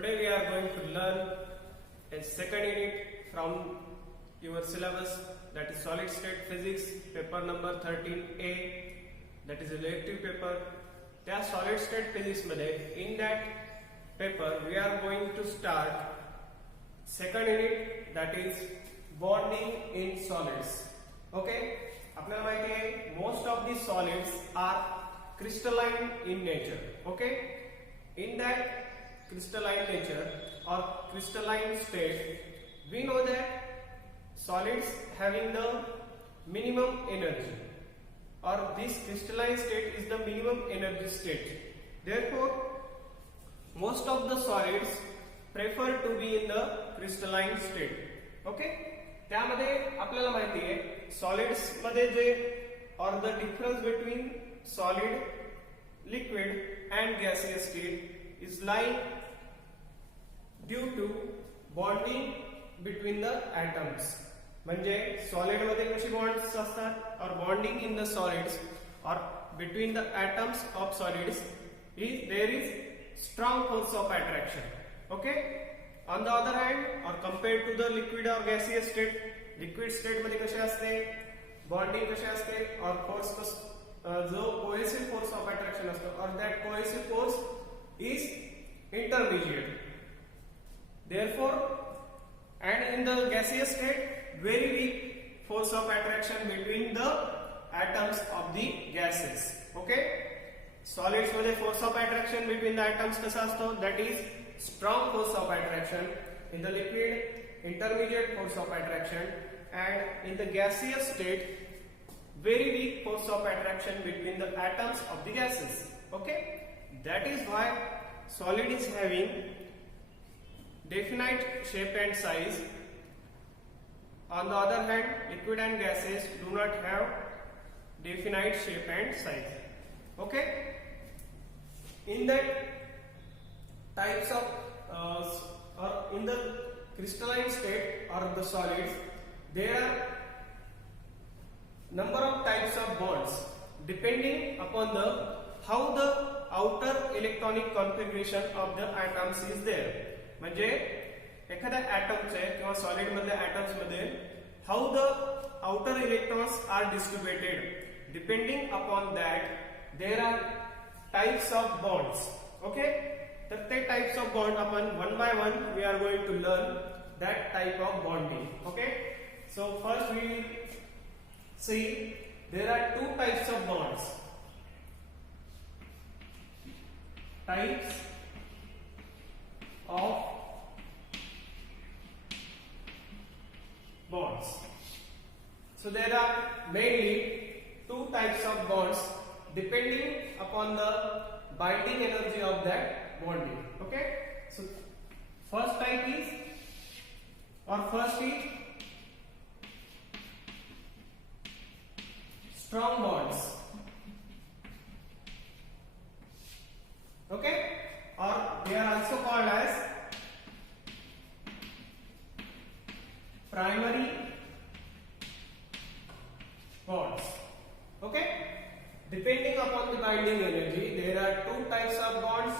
Today we are going to learn a second unit from your syllabus, that is solid state physics, paper number 13A, that is elective paper. त्या solid state physics मध्ये in that paper we are going to start second unit, that is bonding in solids. Okay, आपल्याला माहिती आहे most of the solids are crystalline in nature. Okay, in that crystalline nature or crystalline state, we know that solids having the minimum energy, or this crystalline state is the minimum energy state. Therefore, most of the solids prefer to be in the crystalline state. Okay, त्यामध्ये आपल्याला माहिती आहे solids मध्ये जे or the difference between solid, liquid and gaseous state is lying due to bonding between the atoms. म्हणजे solid मध्ये कशी bonds असतात, or bonding in the solids or between the atoms of solids is there is strong force of attraction. Okay, on the other hand or compared to the liquid or gaseous state, liquid state मध्ये कसे असते bonding कसे असते, और force जो cohesive force of attraction असतो, और that cohesive force is intermediate. Therefore, and in the gaseous state, very weak force of attraction between the atoms of the gases. Okay, solids मध्ये force of attraction between the atoms कसा असतो, that is strong force of attraction. In the liquid, intermediate force of attraction, and in the gaseous state, very weak force of attraction between the atoms of the gases. Okay, that is why solid is having definite shape and size. On the other hand, liquid and gases do not have definite shape and size. Okay, in that types of or in the crystalline state or the solids, there are number of types of bonds depending upon the how the outer electronic configuration of the atoms is there. म्हणजे एखाद्या ॲटमचे किंवा solid मधल्या atoms मध्ये how the outer electrons are distributed, depending upon that there are types of bonds. Okay, तर ते types of bond आपण one by one we are going to learn that type of bonding. Okay, so first we see there are two types of bonds. Types of bonds. So there are mainly two types of bonds depending upon the binding energy of that bonding. Okay, so first type is strong bonds. Okay, or they are also called as primary bonds. Okay, depending upon the binding energy, there are two types of bonds.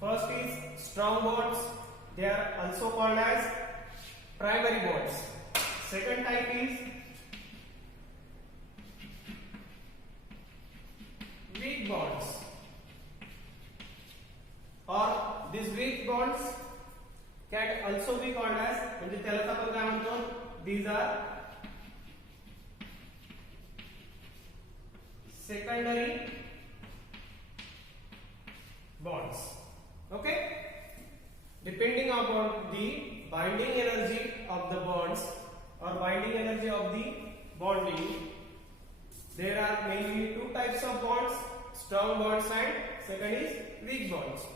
First is strong bonds, they are also called as primary bonds. Second type is weak bonds, or these weak bonds can also be called as, म्हणजे त्याला आपण काय म्हणतो, these are secondary bonds. Okay, depending upon the binding energy of the bonds or binding energy of the bonding, there are mainly two types of bonds, strong bonds and second is weak bonds.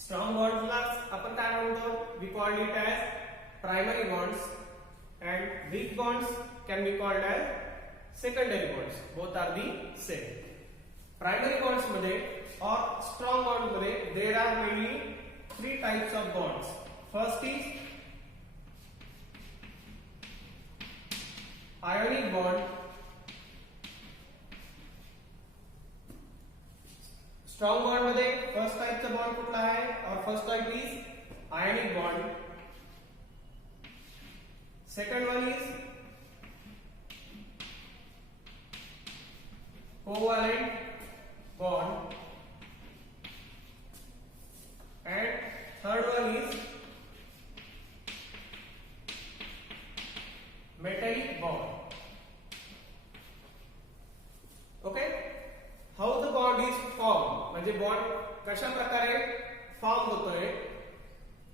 Strong bonds ला आपण काय म्हणतो, we call it as primary bonds, and weak bonds can be called as secondary bonds. Both are the same. Primary bonds मध्ये or strong bonds मध्ये there are mainly three types of bonds. First is ionic bond. Strong bond मध्ये first टाइपचा bond कुठला आहे और first type is ionic bond. Second one is covalent bond and third one is metallic bond. Okay, how the bond is formed म्हणजे bond कशा प्रकारे form होतोय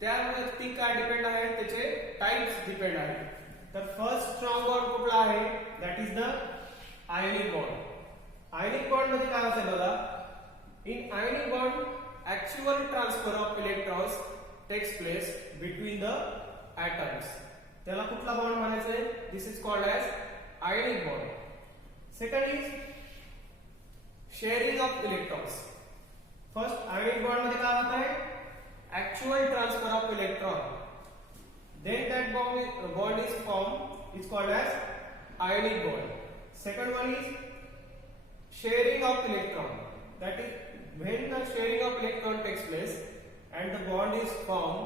त्यावरती काय डिपेंड आहे, त्याचे टाइप्स डिपेंड आहेत. तर फर्स्ट स्ट्रॉंग बॉन्ड कुठला आहे, that is the ionic bond. Ionic bond मध्ये काय होते बघा, in ionic bond actual transfer of electrons takes place between the atoms. त्याला कुठला बॉन्ड म्हणायचंय, this is called as ionic bond. Second is sharing of electrons. First ionic bond मध्ये काय होत आहे, actual transfer of electron, then that bond is formed is called as ionic bond. Second one is sharing of electron, that is when the sharing of electron takes place and the bond is formed,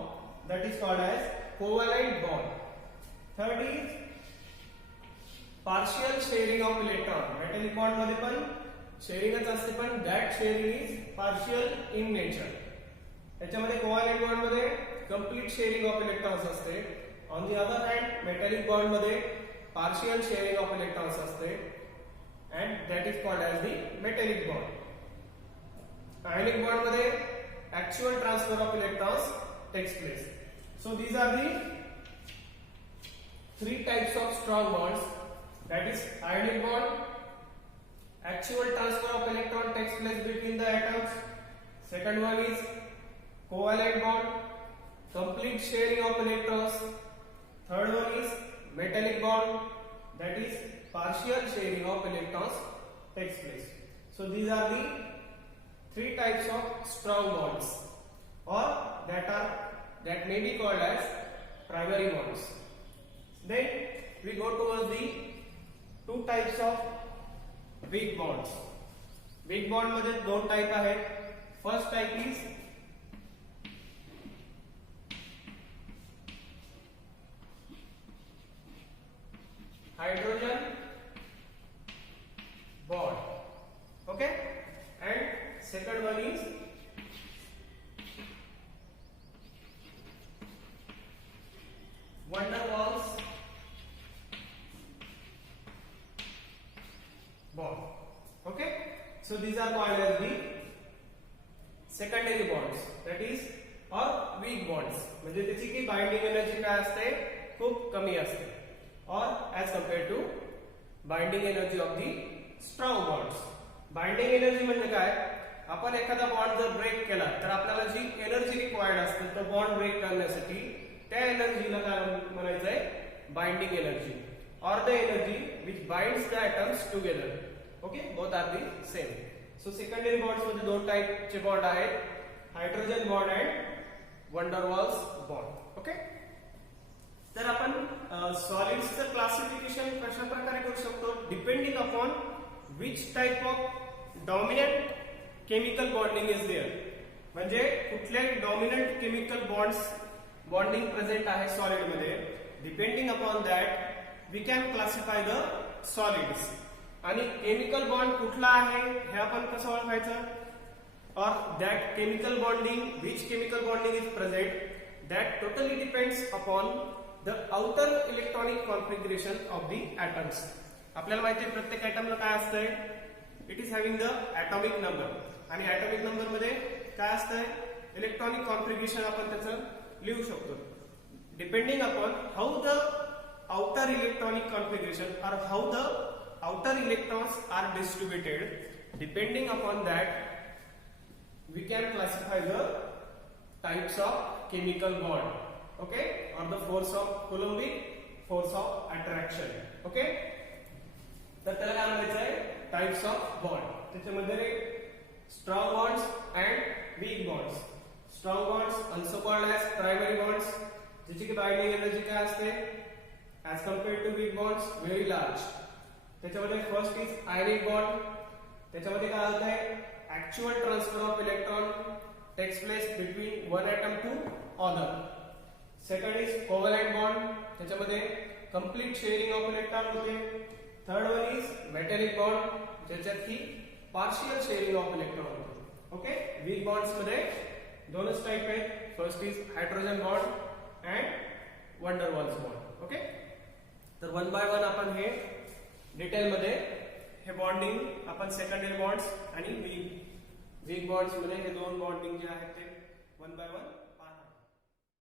that is called as covalent bond. Third is partial sharing of electron. Metallic bond मध्ये पण शेअरिंगच असते पण that sharing is partial in nature. त्याच्यामध्ये covalent bond मध्ये complete sharing of electrons असते. On the other hand metallic bond मध्ये partial sharing of electrons असते and that is called as the metallic bond. Ionic bond मध्ये actual transfer of electrons takes place. So these are the three types of strong bonds, that is ionic bond, actual transfer of electron takes place between the atoms. Second one is covalent bond, complete sharing of electrons. Third one is metallic bond, that is partial sharing of electrons takes place. So these are the three types of strong bonds, or that may be called as primary bonds. Then we go towards the two types of weak bonds. Weak bond मध्ये दोन type आहेत. First type is hydrogen bond. Okay, and second one is van der Waals bond. Okay, so these are called as the secondary bonds, that is or weak bonds. म्हणजे त्याची की binding energy काय असते, खूप कमी असते, or as compared to binding energy of the strong bonds. Binding energy म्हणजे काय, आपण एखादा बॉन्ड जर ब्रेक केला तर आपल्याला जी एनर्जी रिक्वायर्ड असते तो बॉन्ड ब्रेक करण्यासाठी, त्या एनर्जीला काय म्हणायचंय, binding energy, or the energy which binds the atoms together. Okay, both are the same. So secondary bonds मध्ये दोन टाइपचे बॉन्ड आहेत, hydrogen bond and van der Waals bond. Okay, तर आपण सॉलिड्सचं क्लासिफिकेशन कशा प्रकारे करू शकतो, depending upon which type of dominant chemical bonding is there. म्हणजे कुठले डॉमिनंट केमिकल बॉन्डिंग प्रेझेंट आहे सॉलिड मध्ये, depending upon that we can classify the solids. आणि केमिकल बॉन्ड कुठला आहे हे आपण कसं ओळखायचं, or that chemical bonding, which chemical bonding is present, that totally depends upon the outer electronic configuration of the atoms. आपल्याला माहिती आहे प्रत्येक ऍटमला काय असतंय, it is having the atomic number, आणि ऍटॉमिक नंबर मध्ये काय असतंय, इलेक्ट्रॉनिक कॉन्फिगरेशन आपण त्याचं लिहू शकतो. Depending upon how the outer electronic configuration or how the outer electrons are distributed, depending upon that we can classify the types of chemical bond. Okay, or the force of Coulombic, force of attraction. Okay, तर त्याला काय म्हणायचंय, types of bond. त्याच्यामध्ये strong bonds and weak bonds. Strong bonds also called as primary bonds, ज्याची की binding energy काय असते, as compared to weak bonds very large. त्याच्यामध्ये फर्स्ट इज आयनिक बॉन्ड. त्याच्यामध्ये काय होत आहे, actual transfer of electron takes place between one atom to other. Second is covalent bond, त्याच्यामध्ये complete sharing of electron होते. Third one is metallic bond, ज्याच्यात की partial sharing of electron होते. Okay, weak bonds मध्ये दोनच type आहेत. First is hydrogen bond and one डर walls bond. Okay, तर वन बाय वन आपण हे डिटेल मध्ये हे बॉन्डिंग आपण सेकंडरी बॉन्ड्स आणि वीक बॉन्ड्स मध्ये हे दोन बॉन्डिंग जे आहेत ते वन बाय वन